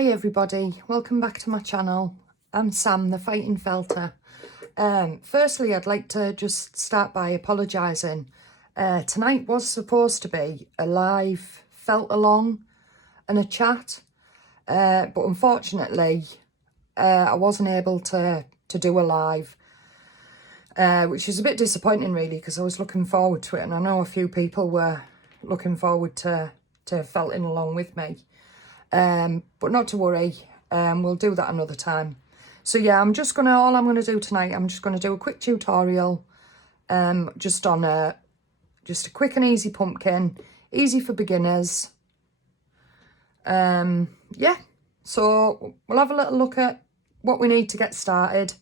Hi everybody, welcome back to my channel. I'm Sam, the Fighting Felter. Firstly, I'd like to just start by apologising. Tonight was supposed to be a live felt along and a chat, but unfortunately I wasn't able to do a live, which is a bit disappointing really, because I was looking forward to it, and I know a few people were looking forward to felting along with me. But not to worry, we'll do that another time. So yeah, all I'm gonna do tonight, I'm just gonna do a quick tutorial, just on a quick and easy pumpkin, easy for beginners. Yeah, so we'll have a little look at what we need to get started,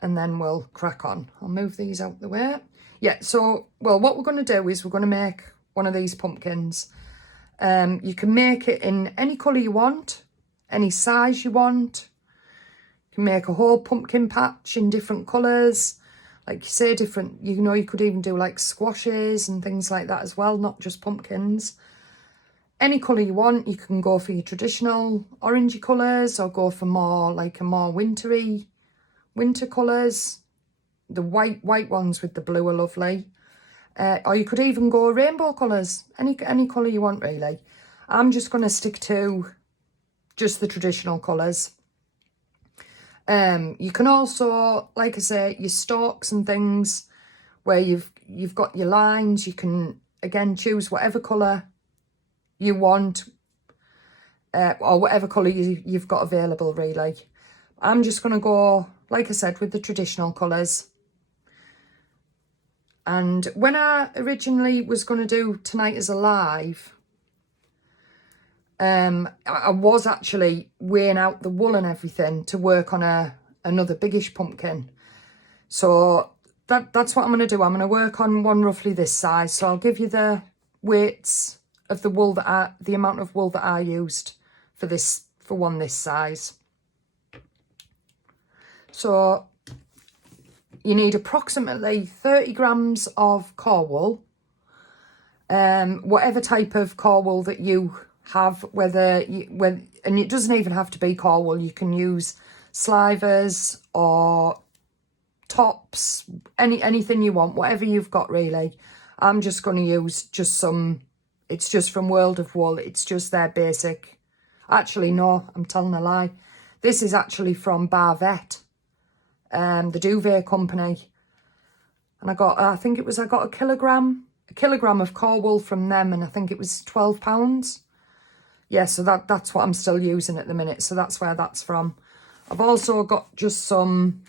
and then we'll crack on. I'll move these out the way. Yeah, so, well, what we're gonna do is we're gonna make one of these pumpkins. You can make it in any colour you want, any size you want. You can make a whole pumpkin patch in different colours. Like you say, you could even do like squashes and things like that as well, not just pumpkins. Any colour you want. You can go for your traditional orangey colours, or go for more winter colours. The white ones with the blue are lovely. Or you could even go rainbow colours, any colour you want really. I'm just going to stick to just the traditional colours. You can also, like I say, your stalks and things where you've got your lines, you can again choose whatever colour you want, or whatever colour you've got available really. I'm just going to go, like I said, with the traditional colours. And when I originally was going to do tonight as a live, I was actually weighing out the wool and everything to work on another biggish pumpkin. So that's what I'm going to do. I'm going to work on one roughly this size. So I'll give you the weights of the wool the amount of wool that I used for one this size. So you need approximately 30 grams of core wool, whatever type of core wool that you have, and it doesn't even have to be core wool. You can use slivers or tops, anything you want, whatever you've got really. I'm just going to use it's just from World of Wool. It's just their basic. Actually, no, I'm telling a lie. This is actually from Barvet, the duvet company, and I got a kilogram of core wool from them, and I think it was £12. Yeah, so that's what I'm still using at the minute, so that's where that's from. I've also got just some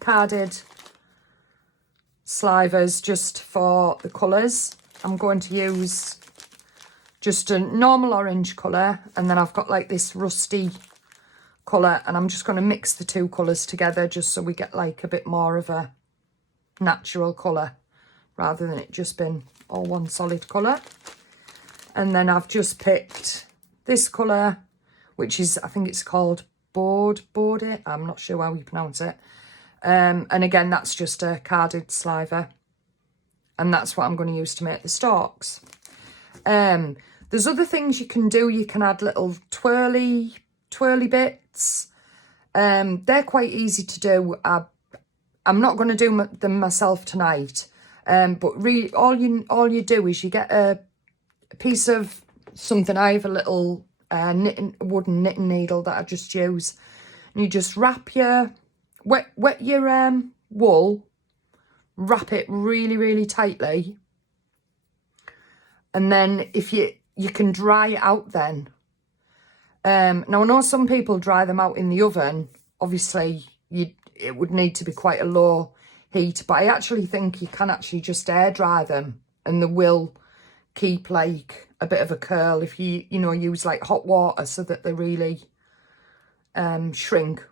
carded slivers just for the colours. I'm going to use just a normal orange colour, and then I've got like this rusty colour, and I'm just going to mix the two colours together just so we get like a bit more of a natural colour rather than it just being all one solid colour. And then I've just picked this colour, which is, I think it's called Bordet. I'm not sure how you pronounce it. And again, that's just a carded sliver, and that's what I'm going to use to make the stalks. There's other things you can do. You can add little twirly bits. They're quite easy to do. I'm not going to do them myself tonight, but really all you do is you get a piece of something. I have a little wooden knitting needle that I just use, and you just wrap wet your wool, wrap it really tightly, and then if you can dry it out then. Now I know some people dry them out in the oven. Obviously it would need to be quite a low heat, but I actually think you can actually just air dry them, and they will keep like a bit of a curl if you use like hot water so that they really shrink.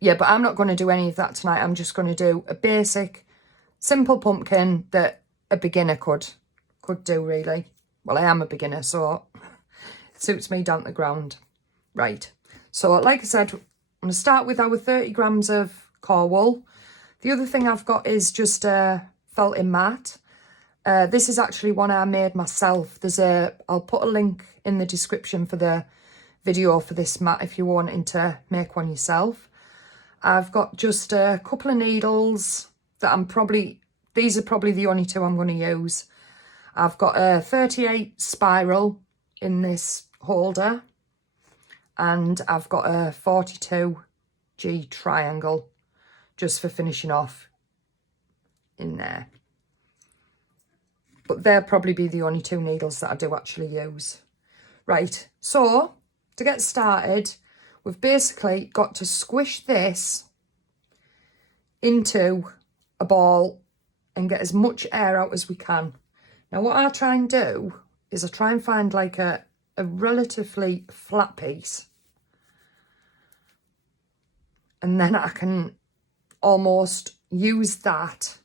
Yeah, but I'm not going to do any of that tonight. I'm just going to do a basic simple pumpkin that a beginner could do really. Well, I am a beginner, so it suits me down to the ground. Right, so like I said, I'm going to start with our 30 grams of core wool. The other thing I've got is just a felting mat. This is actually one I made myself. I'll put a link in the description for the video for this mat if you're wanting to make one yourself. I've got just a couple of needles that these are probably the only two I'm going to use. I've got a 38 spiral in this holder, and I've got a 42G triangle just for finishing off in there. But they'll probably be the only two needles that I do actually use. Right, so to get started, we've basically got to squish this into a ball and get as much air out as we can. Now what I try and do is I try and find like a relatively flat piece, and then I can almost use that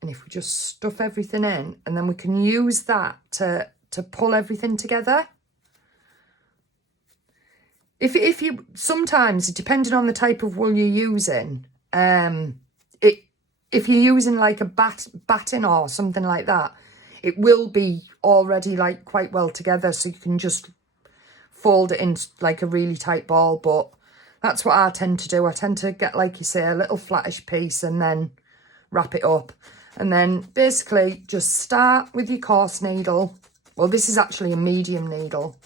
and if we just stuff everything in, and then we can use that to pull everything together. If you sometimes, depending on the type of wool you're using, if you're using like a batting or something like that, it will be already like quite well together, so you can just fold it in like a really tight ball. But that's what I tend to do. I tend to get, like you say, a little flattish piece and then wrap it up. And then basically just start with your coarse needle. Well, this is actually a medium needle.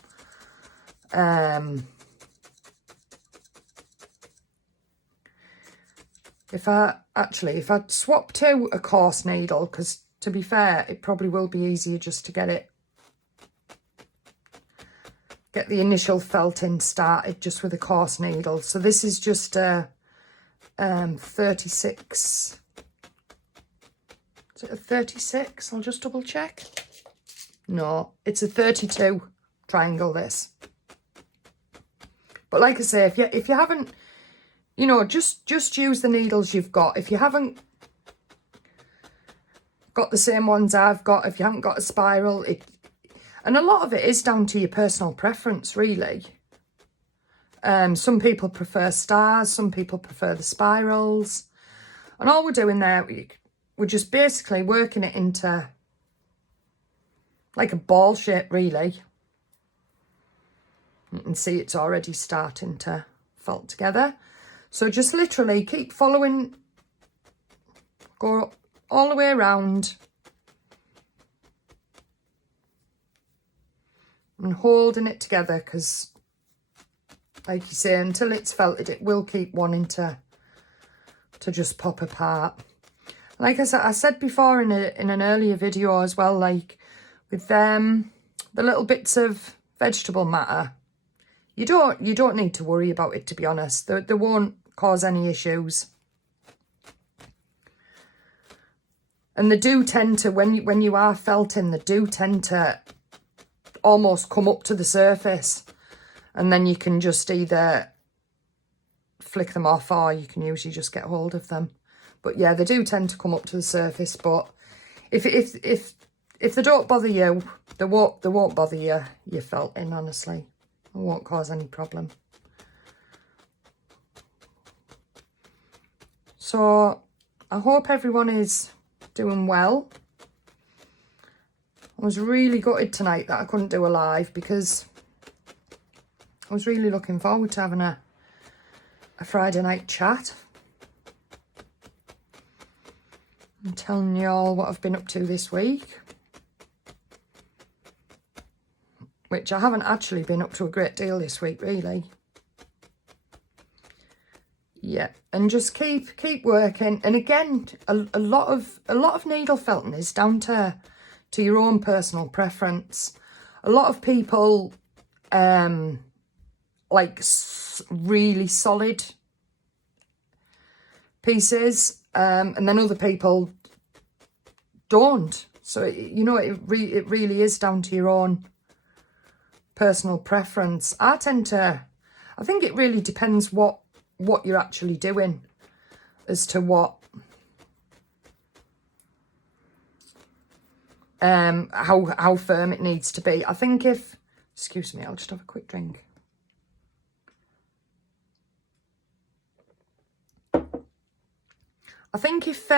If I swap to a coarse needle, because to be fair, it probably will be easier just to get the initial felting started just with a coarse needle. So this is just a 36. Is it a 36? I'll just double check. No, it's a 32 triangle, this. But like I say, if you haven't, you know, just use the needles you've got. If you haven't got the same ones I've got, if you haven't got a spiral, and a lot of it is down to your personal preference, really. Some people prefer stars, some people prefer the spirals. And all we're doing there, we're just basically working it into like a ball shape, really. You can see it's already starting to felt together. So just literally keep following, go all the way around and holding it together, because like you say, until it's felted, it will keep wanting to just pop apart. Like I said before in an earlier video as well, like with the little bits of vegetable matter, you don't need to worry about it, to be honest. They won't cause any issues. And they do tend to, when you are felting, they do tend to almost come up to the surface, and then you can just either flick them off or you can usually just get hold of them. But yeah, they do tend to come up to the surface. But if they don't bother you, they won't bother your felting, honestly. It won't cause any problem. So I hope everyone is doing well. I was really gutted tonight that I couldn't do a live, because I was really looking forward to having a Friday night chat. I'm telling you all what I've been up to this week, which I haven't actually been up to a great deal this week, really. Yeah, and just keep working. And again, a lot of needle felting is down to your own personal preference. A lot of people like really solid pieces, and then other people don't. So you know, it really is down to your own personal preference. I think it really depends what you're actually doing as to what how firm it needs to be. I think excuse me, I'll just have a quick drink. I think if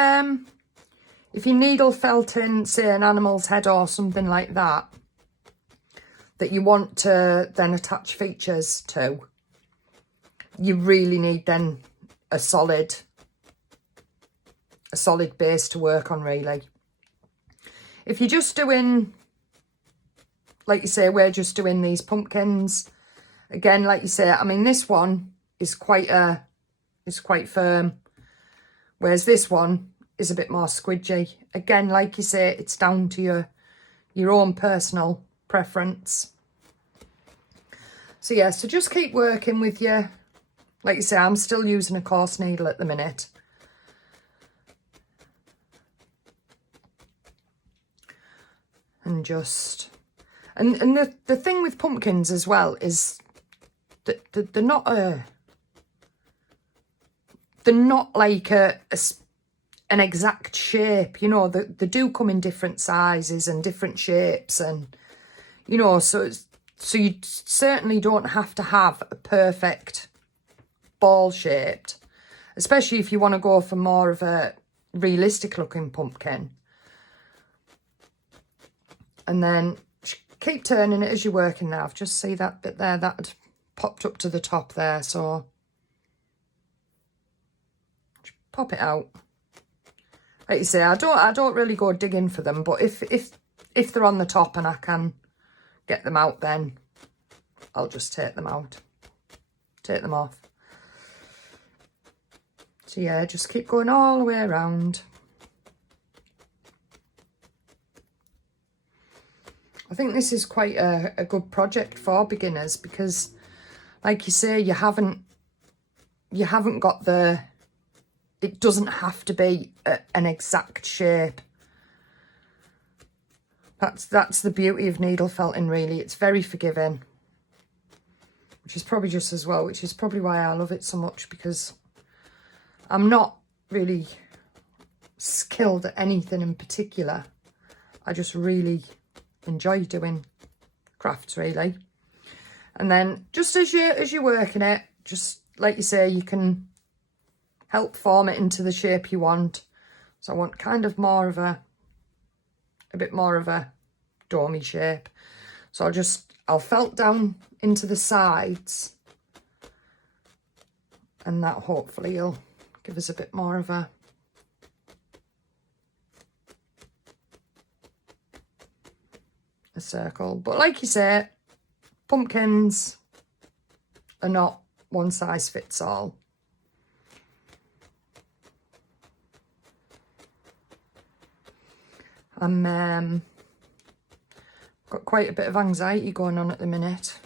if you needle felting, say, an animal's head or something like that, that you want to then attach features to, you really need then a solid base to work on, really. If you're just doing, like you say, we're just doing these pumpkins, again, like you say, I mean, this one is quite firm, whereas this one is a bit more squidgy. Again, like you say, it's down to your own personal preference. So yeah, so just keep working with your, like you say, I'm still using a coarse needle at the minute. And just, and the thing with pumpkins as well is that they're not like an exact shape, you know. They do come in different sizes and different shapes, and you know, so you certainly don't have to have a perfect ball shaped, especially if you want to go for more of a realistic looking pumpkin. And then keep turning it as you're working now. I've just see that bit there that had popped up to the top there, so just pop it out. Like you say, I don't really go digging for them, but if they're on the top and I can get them out, then I'll just take them out, take them off. So yeah, just keep going all the way around. I think this is quite a good project for beginners because, like you say, you haven't got the, it doesn't have to be an exact shape. That's the beauty of needle felting, really. It's very forgiving, which is probably just as well, which is probably why I love it so much, because I'm not really skilled at anything in particular. I just really enjoy doing crafts, really. And then just as you're working it, just like you say, you can help form it into the shape you want. So I want kind of more of a bit more of a domey shape. So I'll felt down into the sides, and that hopefully will give us a bit more of a circle. But like you say, pumpkins are not one size fits all. I'm got quite a bit of anxiety going on at the minute.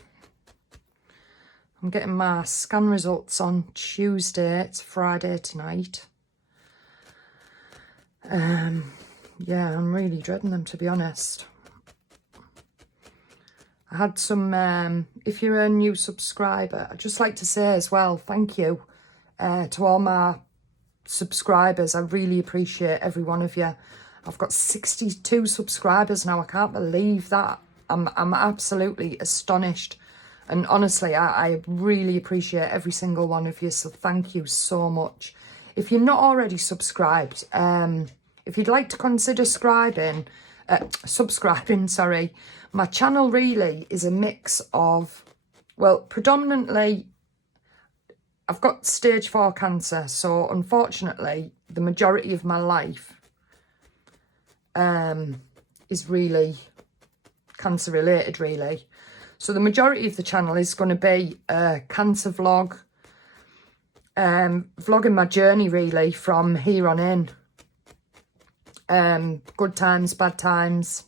I'm getting my scan results on Tuesday. It's Friday tonight. Yeah, I'm really dreading them, to be honest. I had some, if you're a new subscriber, I'd just like to say as well, thank you to all my subscribers. I really appreciate every one of you. I've got 62 subscribers now. I can't believe that. I'm absolutely astonished. And honestly, I really appreciate every single one of you. So thank you so much. If you're not already subscribed, if you'd like to consider subscribing, sorry. My channel really is a mix of, well, predominantly, I've got stage 4 cancer. So unfortunately, the majority of my life is really cancer related, really. So the majority of the channel is going to be a cancer vlog, vlogging my journey really from here on in. Good times, bad times.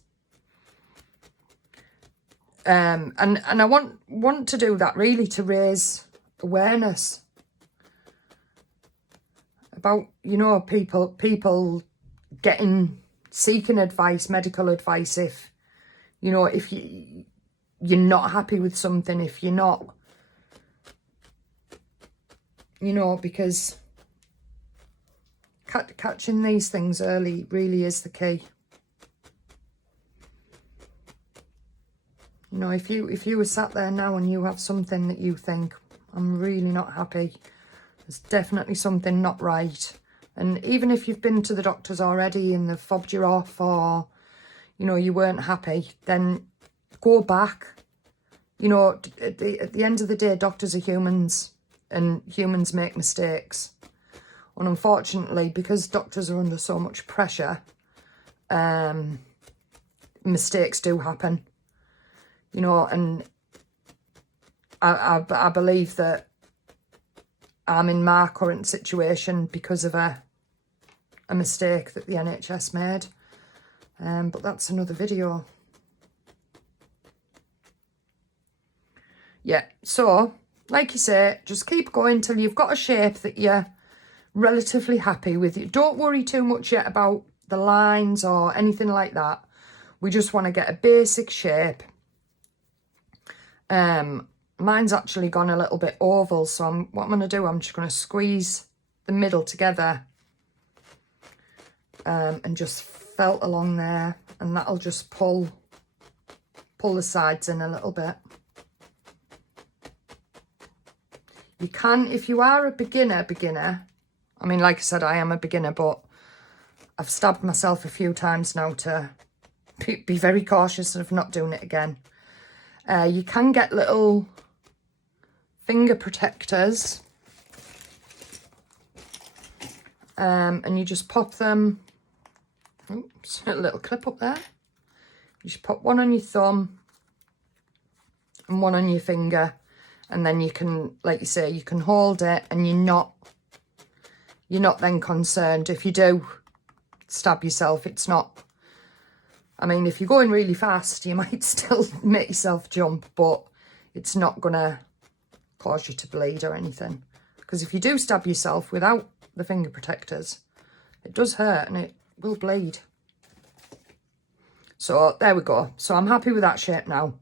And I want to do that really to raise awareness about, you know, people seeking advice, medical advice, if, you know, if you're not happy with something, if you're not, you know, because catching these things early really is the key. You know, if you were sat there now and you have something that you think, I'm really not happy, there's definitely something not right, And even if you've been to the doctors already and they've fobbed you off, or, you know, you weren't happy, then go back. You know, at the end of the day, doctors are humans and humans make mistakes. And unfortunately, because doctors are under so much pressure, mistakes do happen. You know, and I believe that I'm in my current situation because of a mistake that the NHS made. But that's another video. Yeah, so, like you say, just keep going till you've got a shape that you're relatively happy with. You don't worry too much yet about the lines or anything like that. We just want to get a basic shape. Mine's actually gone a little bit oval, so what I'm going to do, I'm just going to squeeze the middle together and just felt along there, and that'll just pull the sides in a little bit. You can, if you are a beginner, I mean, like I said, I am a beginner, but I've stabbed myself a few times now to be very cautious of not doing it again. You can get little finger protectors, and you just pop them. Oops, a little clip up there. You just pop one on your thumb and one on your finger, and then you can, like you say, you can hold it, and you're not then concerned if you do stab yourself. It's not, I mean, if you're going really fast, you might still make yourself jump, but it's not gonna cause you to bleed or anything. Because if you do stab yourself without the finger protectors, it does hurt and it will bleed. So there we go. So I'm happy with that shape now.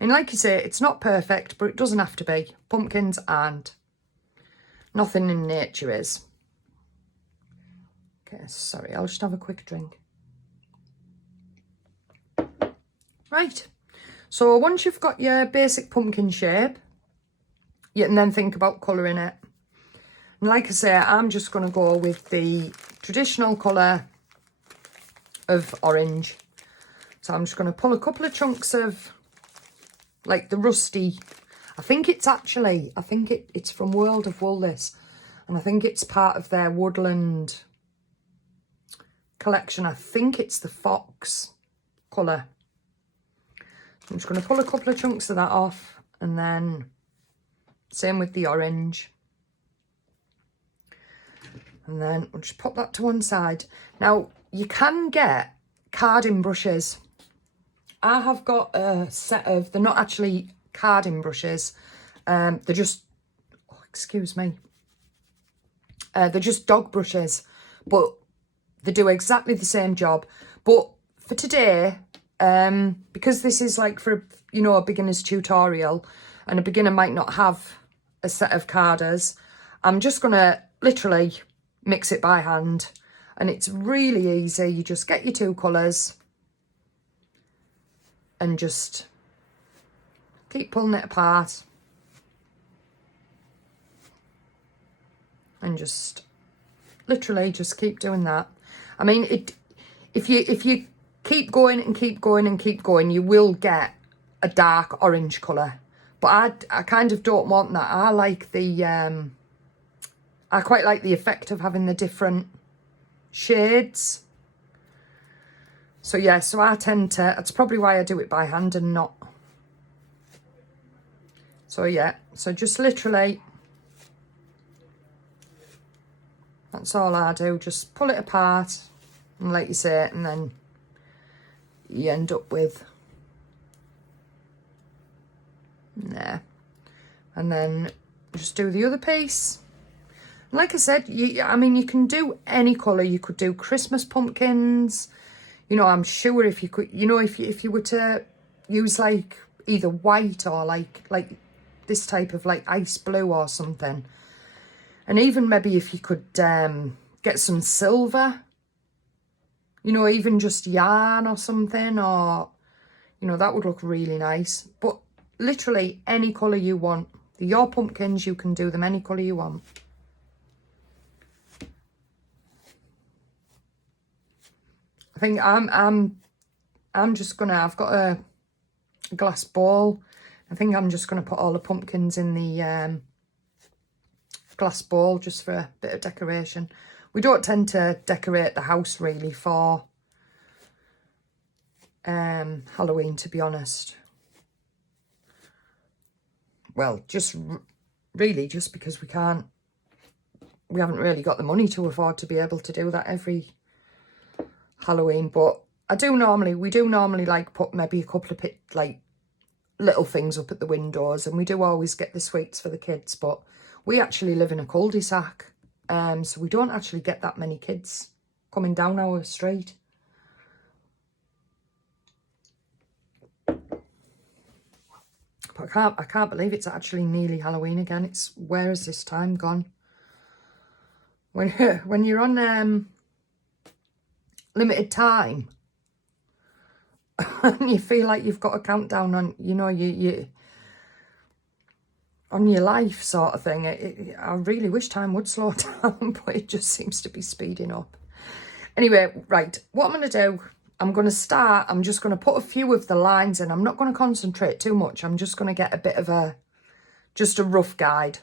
I mean, like you say, it's not perfect, but it doesn't have to be. Pumpkins aren't. Nothing in nature is. Okay, sorry, I'll just have a quick drink. Right, so once you've got your basic pumpkin shape, you can then think about colouring it. And like I say, I'm just going to go with the traditional colour of orange. So I'm just going to pull a couple of chunks of, like, the rusty. I think it's from World of Wool, this. And I think it's part of their woodland collection. I think it's the fox colour. I'm just going to pull a couple of chunks of that off, and then same with the orange. And then we'll just pop that to one side. Now, you can get carding brushes. I have got a set of, they're not actually carding brushes. They're just, oh, excuse me. They're just dog brushes, but they do exactly the same job. But for today, because this is like for, you know, a beginner's tutorial, and a beginner might not have a set of carders, I'm just going to literally mix it by hand. And it's really easy. You just get your two colours and just keep pulling it apart. And just literally just keep doing that. I mean, if you keep going and keep going and keep going, you will get a dark orange colour. But I kind of don't want that. I like the, I quite like the effect of having the different shades. So yeah, so I tend to, that's probably why I do it by hand and not. So yeah, so just literally, that's all I do. Just pull it apart, and like you say, and then you end up with there. And then just do the other piece. Like I said, I mean, you can do any colour. You could do Christmas pumpkins. You know, I'm sure if you could, you know, if you were to use like either white or like this type of like ice blue or something. And even maybe if you could get some silver, you know, even just yarn or something, or, you know, that would look really nice. But literally any colour you want. Your pumpkins, you can do them any colour you want. think I'm just gonna, I've got a glass bowl. I think I'm just gonna put all the pumpkins in the glass bowl just for a bit of decoration. We don't tend to decorate the house really for Halloween, to be honest. Well, just really just because we haven't really got the money to afford to be able to do that every Halloween. But we do normally like put maybe a couple of like little things up at the windows, and we do always get the sweets for the kids. But we actually live in a cul-de-sac, so we don't actually get that many kids coming down our street. But I can't believe it's actually nearly Halloween again. It's, where has this time gone? When you're on limited time and you feel like you've got a countdown on, you know, you on your life sort of thing. I really wish time would slow down, but it just seems to be speeding up. Anyway, right, what I'm going to do, I'm just going to put a few of the lines in. I'm not going to concentrate too much. I'm just going to get a bit of just a rough guide.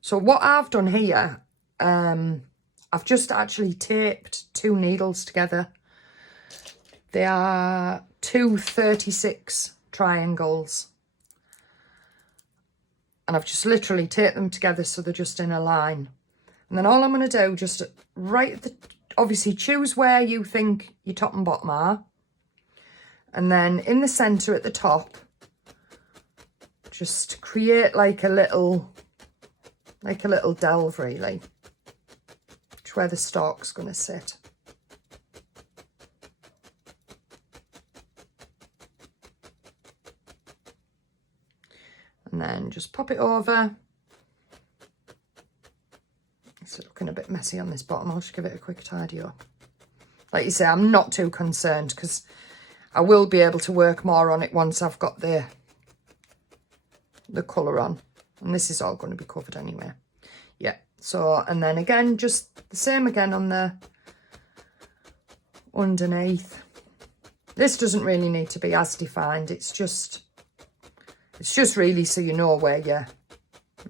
So what I've done here, I've just actually taped 2 needles together. They are 2 36 triangles. And I've just literally taped them together so they're just in a line. And then all I'm going to do, just right at the, obviously choose where you think your top and bottom are. And then in the centre at the top, just create like a little delve really. Which where the stalk's going to sit. And then just pop it over. It's looking a bit messy on this bottom. I'll just give it a quick tidy up. Like you say, I'm not too concerned because I will be able to work more on it once I've got the colour on. And this is all going to be covered anyway. Yeah. So, and then again, just the same again on the underneath. This doesn't really need to be as defined. It's just really so you know where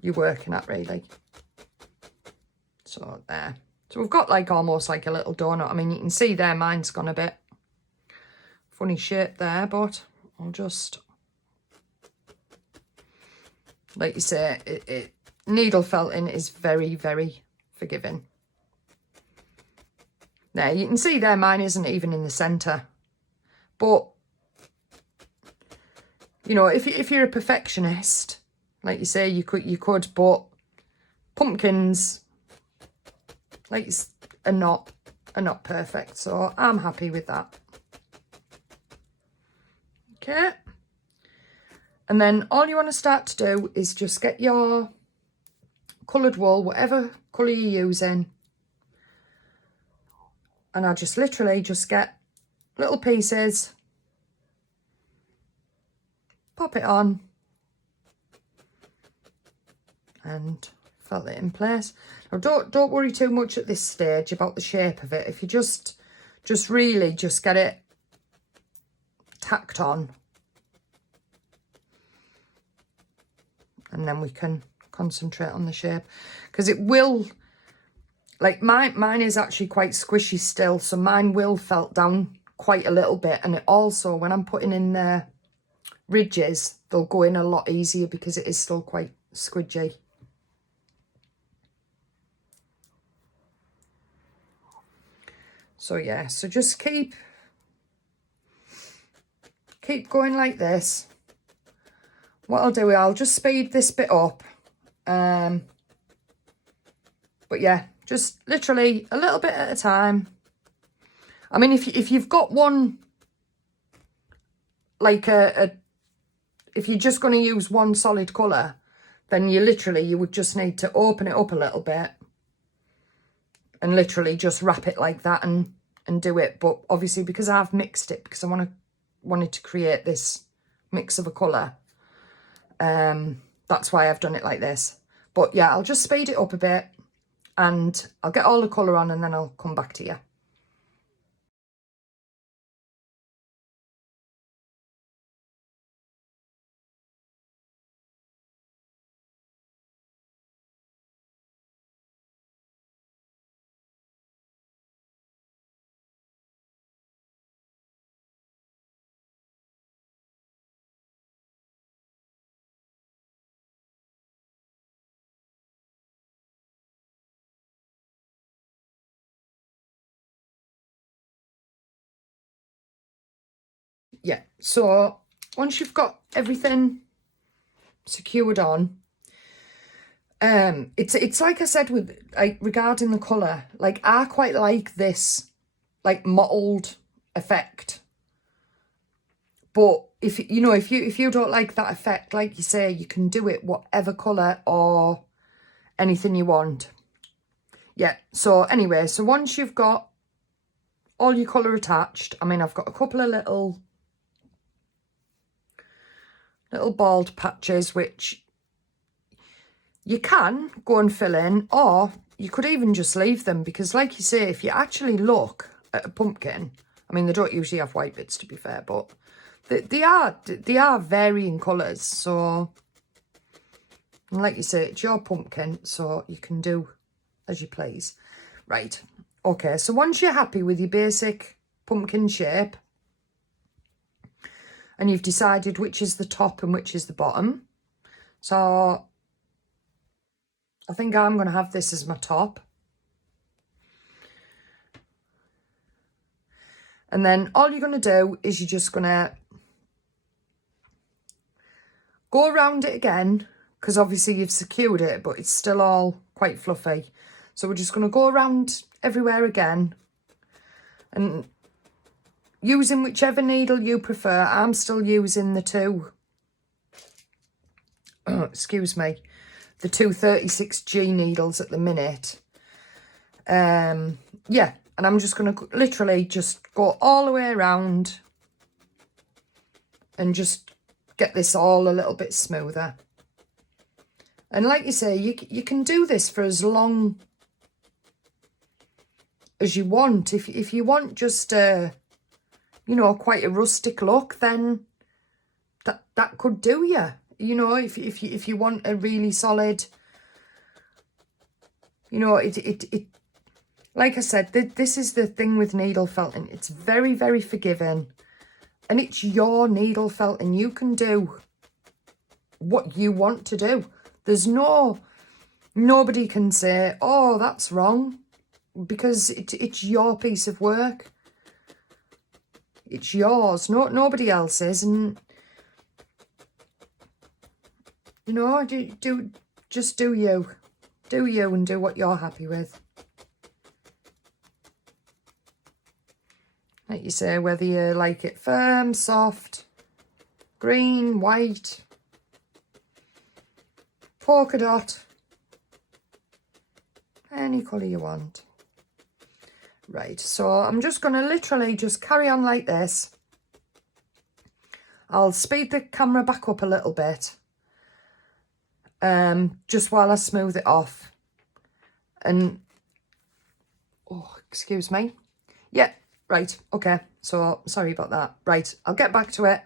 you're working at really. So there. So we've got like almost like a little donut. I mean, you can see there mine's gone a bit funny shape there, but I'll just, like you say, needle felting is very, very forgiving. There, you can see there mine isn't even in the centre. But, you know, if you're a perfectionist, like you say, you could, but pumpkins, like, are not perfect. So I'm happy with that. Okay. And then all you want to start to do is just get your coloured wool, whatever colour you're using. And I just literally just get little pieces, pop it on, and felt it in place. Now don't worry too much at this stage about the shape of it. If you just really just get it tacked on, and then we can concentrate on the shape, because it will, like mine is actually quite squishy still, so mine will felt down quite a little bit. And it also, when I'm putting in the ridges, they'll go in a lot easier because it is still quite squidgy. So yeah, so just keep going like this. What I'll do, I'll just speed this bit up. But yeah, just literally a little bit at a time. I mean, if you've got one, like if you're just going to use one solid colour, then you would just need to open it up a little bit and literally just wrap it like that and do it. But obviously, because I've mixed it, because I wanted to create this mix of a colour, that's why I've done it like this. But yeah, I'll just speed it up a bit and I'll get all the colour on and then I'll come back to you. yeah, so once you've got everything secured on, it's like I said with, like, regarding the colour, like, I quite like this, like, mottled effect. But if you don't like that effect, like you say, you can do it whatever colour or anything you want. Yeah, so anyway, so once you've got all your colour attached, I mean, I've got a couple of little bald patches which you can go and fill in, or you could even just leave them, because like you say, if you actually look at a pumpkin, I mean, they don't usually have white bits, to be fair, but they are varying colours. So, and like you say, it's your pumpkin, so you can do as you please. Right, okay, so once you're happy with your basic pumpkin shape, and you've decided which is the top and which is the bottom, so I think I'm going to have this as my top. And then all you're going to do is you're just going to go around it again, because obviously you've secured it, but it's still all quite fluffy. So we're just going to go around everywhere again. And using whichever needle you prefer, I'm still using the two, excuse me, the two 36G needles at the minute. Yeah, and I'm just going to literally just go all the way around and just get this all a little bit smoother. And like you say, you can do this for as long as you want. If you want just quite a rustic look, then that could do you. If you want a really solid, it like I said, this is the thing with needle felting. It's very, very forgiving. And it's your needle felt, and you can do what you want to do. There's nobody can say, oh, that's wrong, because it's your piece of work. It's yours, nobody else's. And, just do you. Do you and do what you're happy with. Like you say, whether you like it firm, soft, green, white, polka dot, any colour you want. Right, so I'm just going to literally just carry on like this. I'll speed the camera back up a little bit, just while I smooth it off. And, oh, excuse me. Yeah. Right, okay, so sorry about that. Right, I'll get back to it.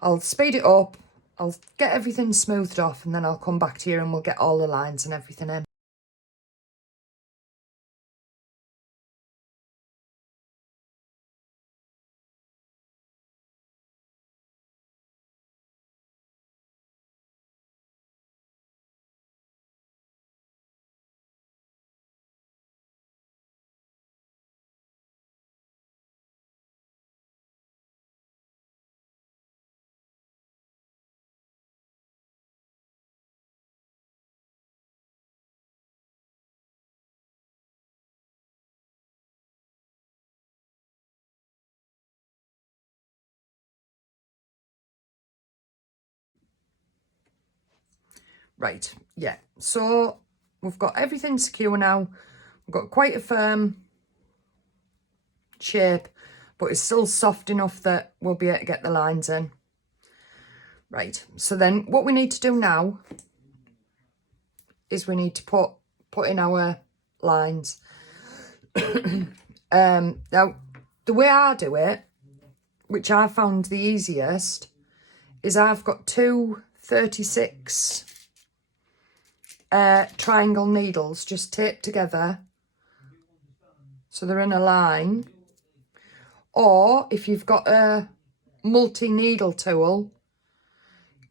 I'll speed it up. I'll get everything smoothed off, and then I'll come back to you and we'll get all the lines and everything in. Right, yeah, so we've got everything secure now. We've got quite a firm shape, but it's still soft enough that we'll be able to get the lines in. Right, so then what we need to do now is we need to put in our lines. Now, the way I do it, which I found the easiest, is I've got two 36 triangle needles just taped together so they're in a line. Or if you've got a multi-needle tool,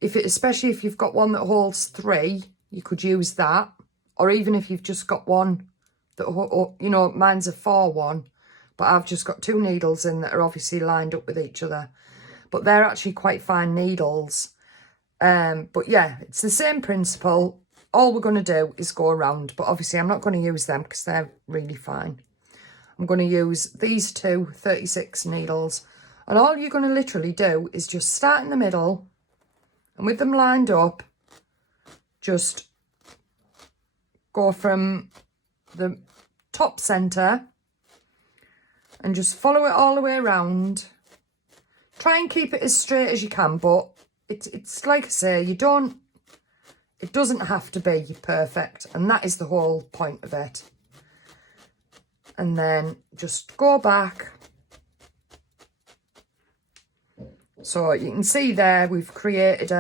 especially if you've got one that holds 3, you could use that. Or even if you've just got one that, mine's a 4 one, but I've just got 2 needles in that are obviously lined up with each other. but they're actually quite fine needles. But yeah, it's the same principle. All we're going to do is go around, but obviously I'm not going to use them because they're really fine. I'm going to use these two 36 needles, and all you're going to literally do is just start in the middle, and with them lined up, just go from the top centre and just follow it all the way around. Try and keep it as straight as you can, but it's like I say, it doesn't have to be perfect, and that is the whole point of it. And then just go back. So you can see there we've created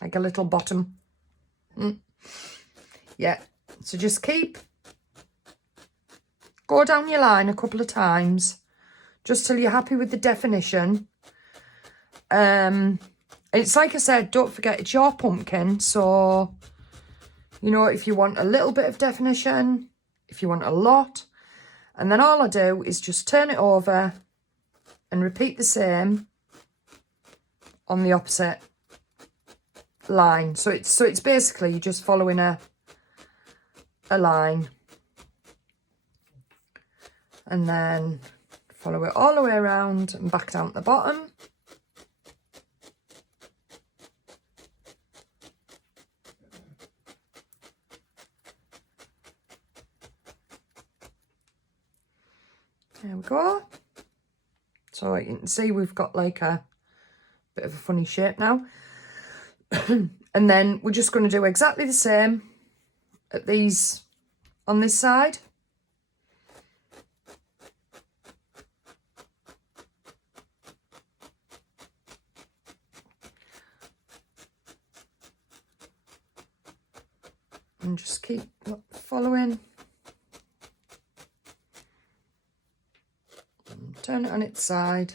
like a little bottom. Yeah, so just go down your line a couple of times, just till you're happy with the definition. It's like I said, don't forget, it's your pumpkin, so, you know, if you want a little bit of definition, if you want a lot, and then all I do is just turn it over and repeat the same on the opposite line. So it's basically you're just following a line, and then follow it all the way around and back down to the bottom. There we go. So you can see we've got like a bit of a funny shape now. And then we're just going to do exactly the same at these on this side. And just keep following. And turn it on its side.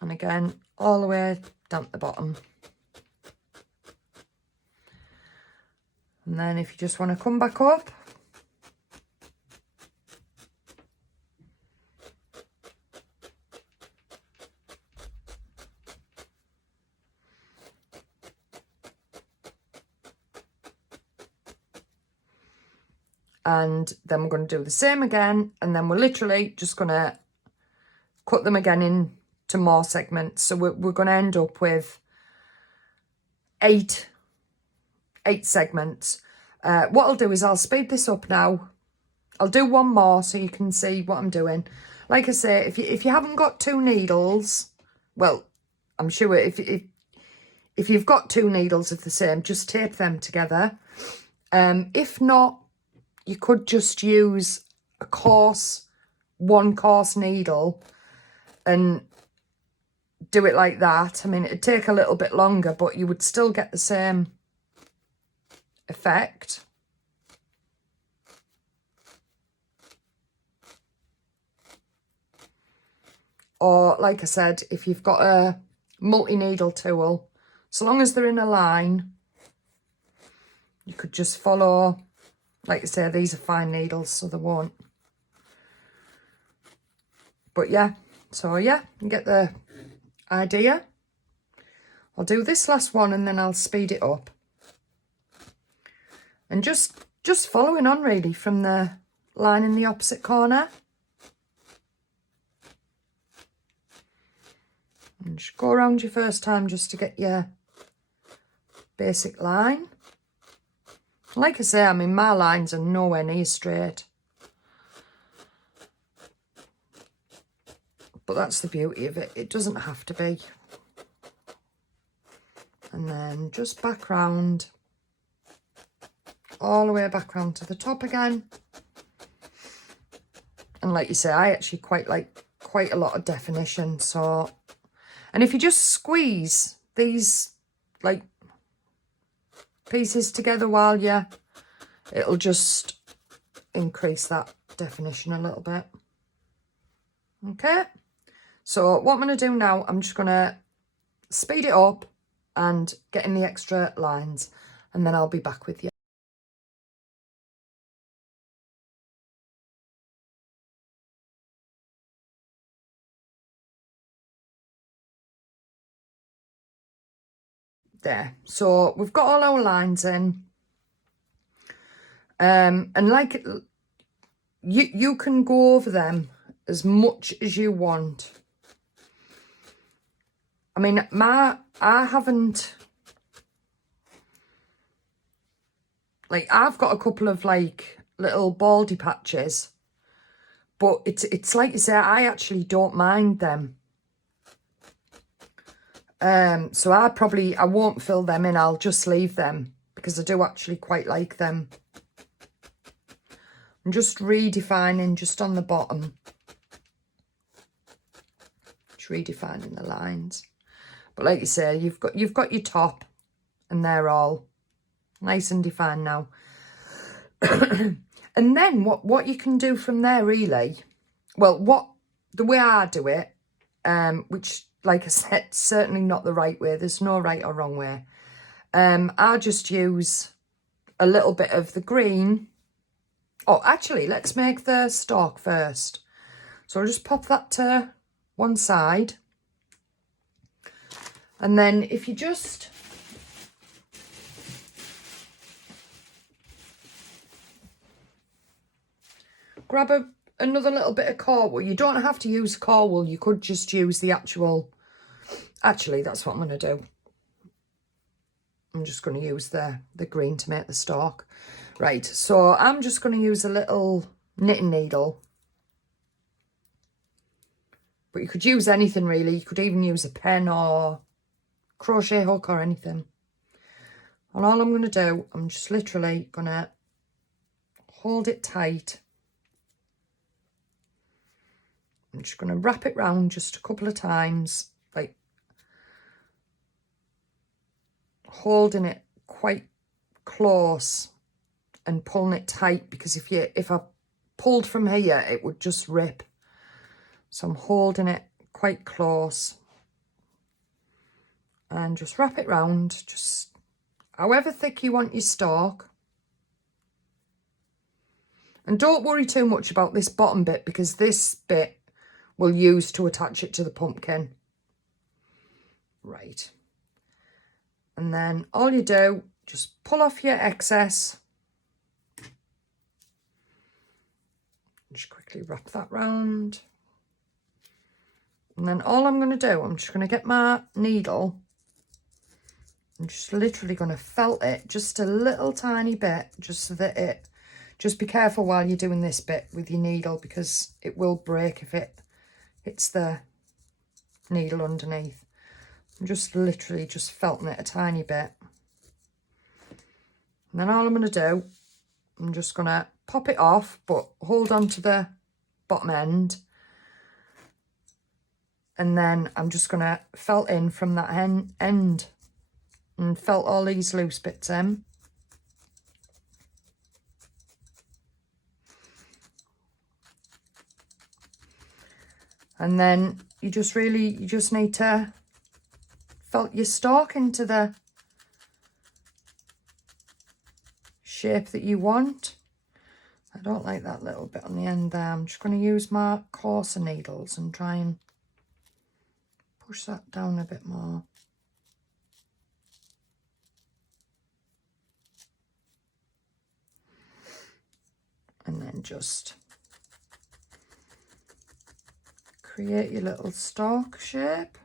And again, all the way down to the bottom. And then if you just want to come back up, and then we're going to do the same again, and then we're literally just going to cut them again into more segments. So we're going to end up with eight segments. What I'll do is I'll speed this up now. I'll do one more so you can see what I'm doing. Like I say, if you haven't got two needles, well, I'm sure if you've got two needles of the same, just tape them together. If not, you could just use one coarse needle and do it like that. I mean, it'd take a little bit longer, but you would still get the same effect. Or, like I said, if you've got a multi-needle tool, so long as they're in a line, you could just follow. Like I say, these are fine needles, so they won't. But yeah, so yeah, you get the idea. I'll do this last one and then I'll speed it up. And just following on really from the line in the opposite corner. And just go around your first time just to get your basic line. Like I say, I mean, my lines are nowhere near straight. But that's the beauty of it. It doesn't have to be. And then just back round. All the way back round to the top again. And like you say, I actually quite like quite a lot of definition. So, and if you just squeeze these like pieces together while it'll just increase that definition a little bit. Okay, so what I'm going to do now, I'm just going to speed it up and get in the extra lines, and then I'll be back with you. There. So we've got all our lines in. And like, you can go over them as much as you want. I mean, I haven't, like, I've got a couple of, like, little baldy patches. But it's like you say, I actually don't mind them. So I won't fill them in. I'll just leave them because I do actually quite like them. I'm just redefining just on the bottom. Just redefining the lines. But like you say, you've got your top and they're all nice and defined now. And then what you can do from there really, well, the way I do it, which, like I said, certainly not the right way. There's no right or wrong way. I just use a little bit of the green. Oh, actually, let's make the stalk first. So I'll just pop that to one side. And then if you just grab another little bit of core wool. You don't have to use core wool. You could just use the actual... Actually, that's what I'm going to do. I'm just going to use the green to make the stalk. Right, so I'm just going to use a little knitting needle. But you could use anything really. You could even use a pen or crochet hook or anything. And all I'm going to do, I'm just literally going to hold it tight. I'm just going to wrap it round just a couple of times, like holding it quite close and pulling it tight, because if I pulled from here, it would just rip. So I'm holding it quite close and just wrap it round, just however thick you want your stalk. And don't worry too much about this bottom bit, because this bit we'll use to attach it to the pumpkin. Right. And then all you do, just pull off your excess. Just quickly wrap that round. And then all I'm going to do, I'm just going to get my needle. I'm just literally going to felt it just a little tiny bit, just so that it... Just be careful while you're doing this bit with your needle, because it will break if it hits the needle underneath. I'm just literally just felting it a tiny bit. And then all I'm going to do, I'm just going to pop it off, but hold on to the bottom end. And then I'm just going to felt in from that end and felt all these loose bits in. And then you just need to felt your stalk into the shape that you want. I don't like that little bit on the end there. I'm just going to use my coarser needles and try and push that down a bit more. And then just create your little stalk shape.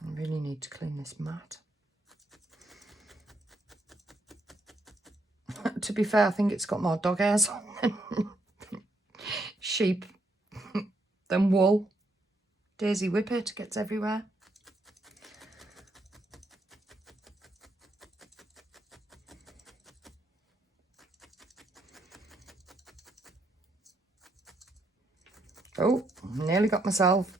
I really need to clean this mat. To be fair, I think it's got more dog hairs on than sheep than wool. Daisy Whippet gets everywhere. Oh, nearly got myself.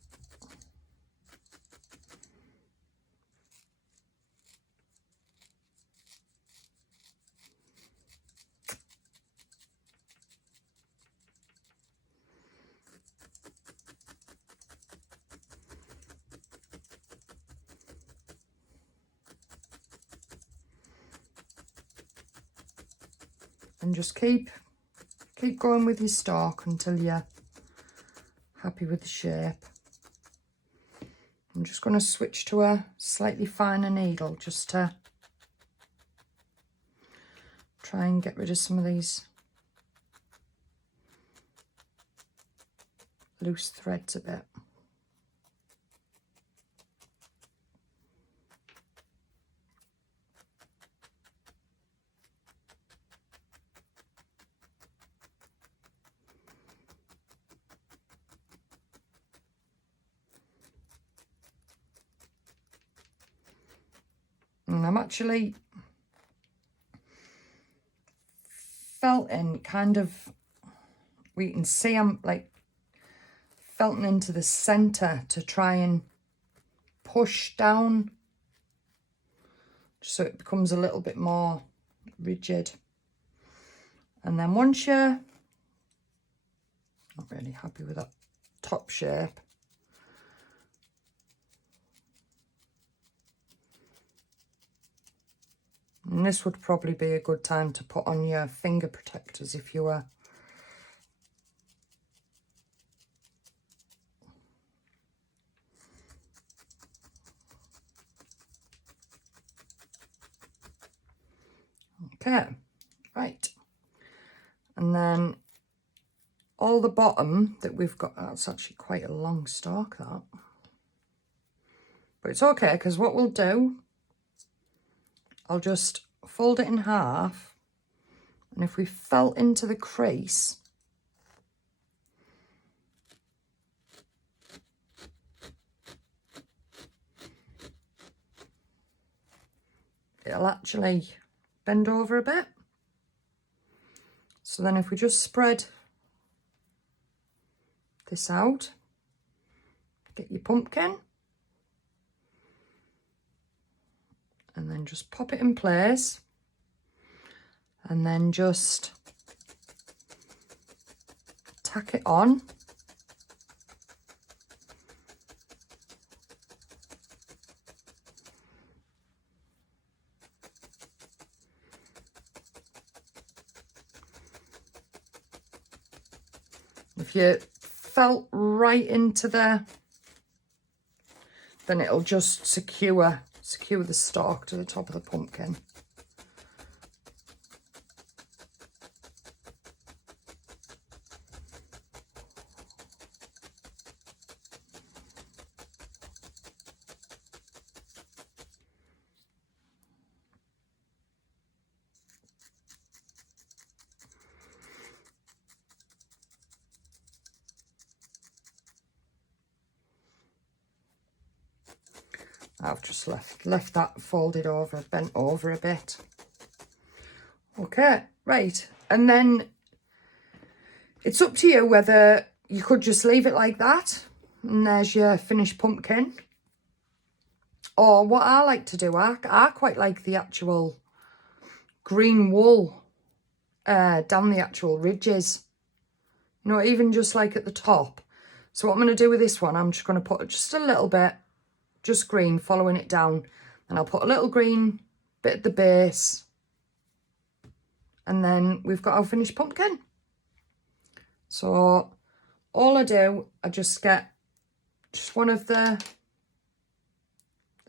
And just keep keep going with your stalk until you're happy with the shape. I'm just going to switch to a slightly finer needle just to try and get rid of some of these loose threads a bit. And I'm actually felting kind of, we can see I'm like felting into the center to try and push down so it becomes a little bit more rigid. And then once you're not really happy with that top shape, and this would probably be a good time to put on your finger protectors if you were okay, right. And then all the bottom that we've got, that's actually quite a long stalk, that. But it's okay, because what we'll do, I'll just fold it in half, and if we felt into the crease, it'll actually bend over a bit. So then if we just spread this out, get your pumpkin, and then just pop it in place, and then just tack it on. If you felt right into there, then it'll just secure the stalk to the top of the pumpkin. I've just left that folded over, bent over a bit. Okay, right. And then it's up to you whether you could just leave it like that, and there's your finished pumpkin. Or what I like to do, I quite like the actual green wool down the actual ridges. You know, even just like at the top. So what I'm going to do with this one, I'm just going to put just a little bit, just green, following it down. And I'll put a little green bit at the base. And then we've got our finished pumpkin. So all I do, I just get just one of the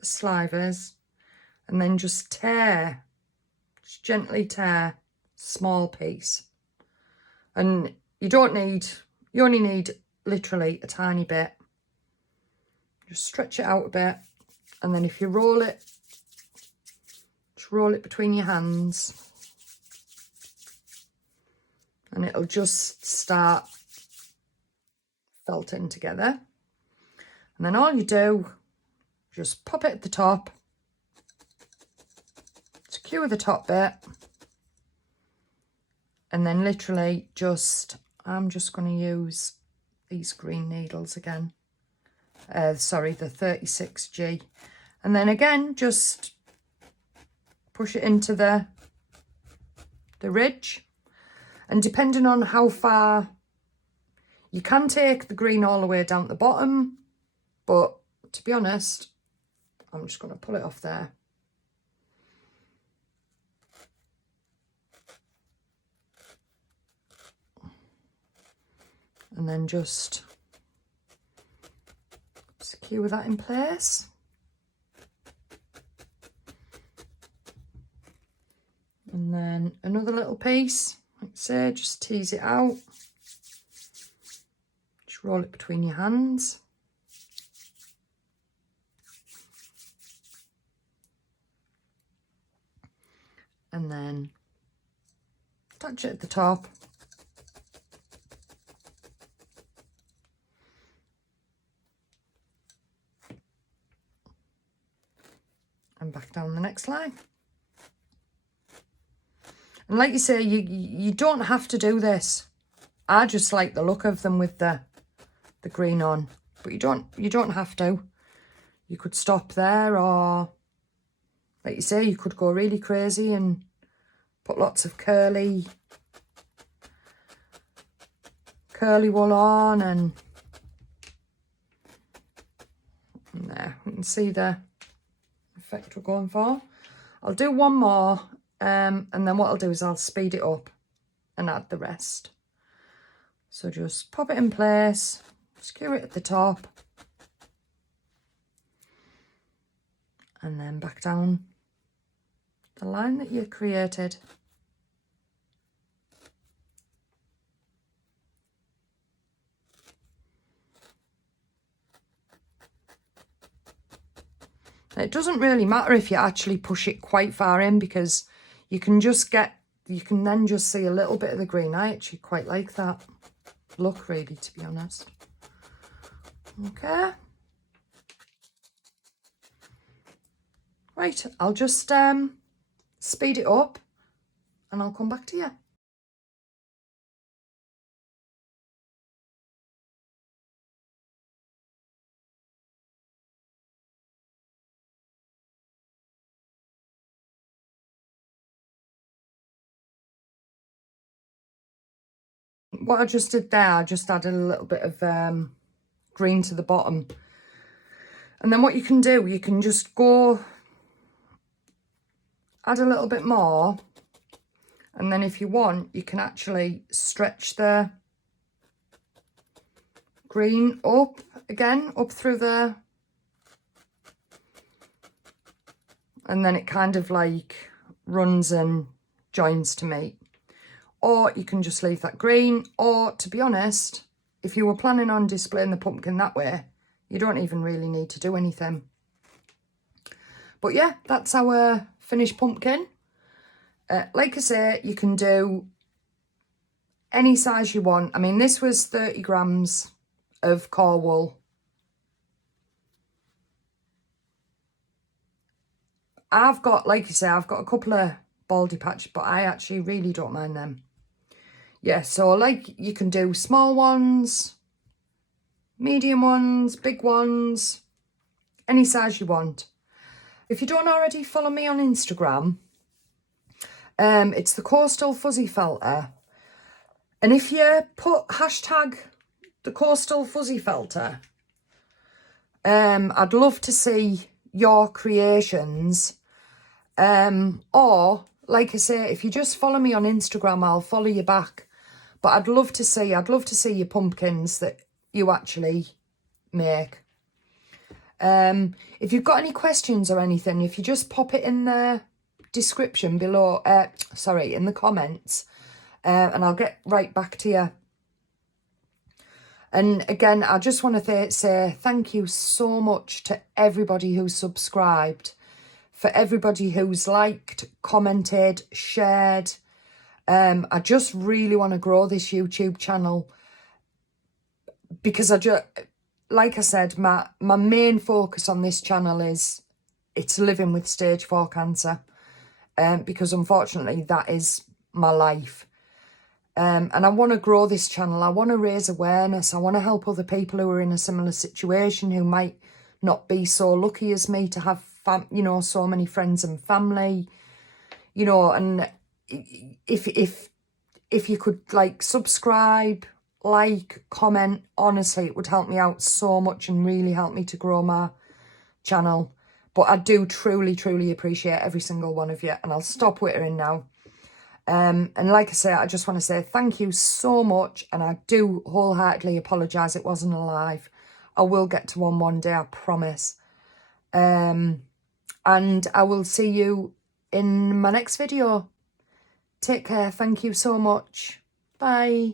slivers and then just tear, just gently tear small piece. And you only need literally a tiny bit. Just stretch it out a bit, and then if you roll it, just roll it between your hands, and it'll just start felting together. And then all you do, just pop it at the top, secure the top bit, and then literally I'm just going to use these green needles again. Sorry, the 36G. And then again, just push it into the ridge. And depending on how far, you can take the green all the way down at the bottom, but to be honest, I'm just going to pull it off there. And then just secure that in place. And then another little piece, like I say, just tease it out. Just roll it between your hands. And then attach it at the top. And back down the next line. And like you say, you don't have to do this. I just like the look of them with the green on, but you don't have to. You could stop there, or like you say, you could go really crazy and put lots of curly wool on, and there we can see the effect we're going for. I'll do one more, and then what I'll do is I'll speed it up and add the rest. So just pop it in place, secure it at the top, and then back down the line that you created. It doesn't really matter if you actually push it quite far in, because you can then just see a little bit of the green. I actually quite like that look, really, to be honest. Okay. Right, I'll just speed it up and I'll come back to you. What I just did there, I just added a little bit of green to the bottom. And then what you can do, you can just go add a little bit more. And then if you want, you can actually stretch the green up again, up through there. And then it kind of like runs and joins to meet. Or you can just leave that green. Or, to be honest, if you were planning on displaying the pumpkin that way, you don't even really need to do anything. But yeah, that's our finished pumpkin. Like I say, you can do any size you want. I mean, this was 30 grams of core wool. I've got, like you say, I've got a couple of baldy patches, but I actually really don't mind them. Yeah, so like you can do small ones, medium ones, big ones, any size you want. If you don't already follow me on Instagram, it's the Coastal Fuzzy Felter. And if you put hashtag the Coastal Fuzzy Felter, I'd love to see your creations. Or, like I say, if you just follow me on Instagram, I'll follow you back. But I'd love to see your pumpkins that you actually make. If you've got any questions or anything, if you just pop it in the description below, in the comments, and I'll get right back to you. And again, I just want to say thank you so much to everybody who's subscribed, for everybody who's liked, commented, shared. I just really want to grow this YouTube channel, because like I said, my main focus on this channel is it's living with stage 4 cancer, because unfortunately that is my life. And I want to grow this channel. I want to raise awareness. I want to help other people who are in a similar situation, who might not be so lucky as me to have, so many friends and family, and if you could subscribe, comment, honestly, it would help me out so much and really help me to grow my channel. But I do truly, truly appreciate every single one of you, and I'll stop wittering now. And like I say, I just want to say thank you so much. And I do wholeheartedly apologise it wasn't alive. I will get to one day, I promise. And I will see you in my next video. Take care. Thank you so much. Bye.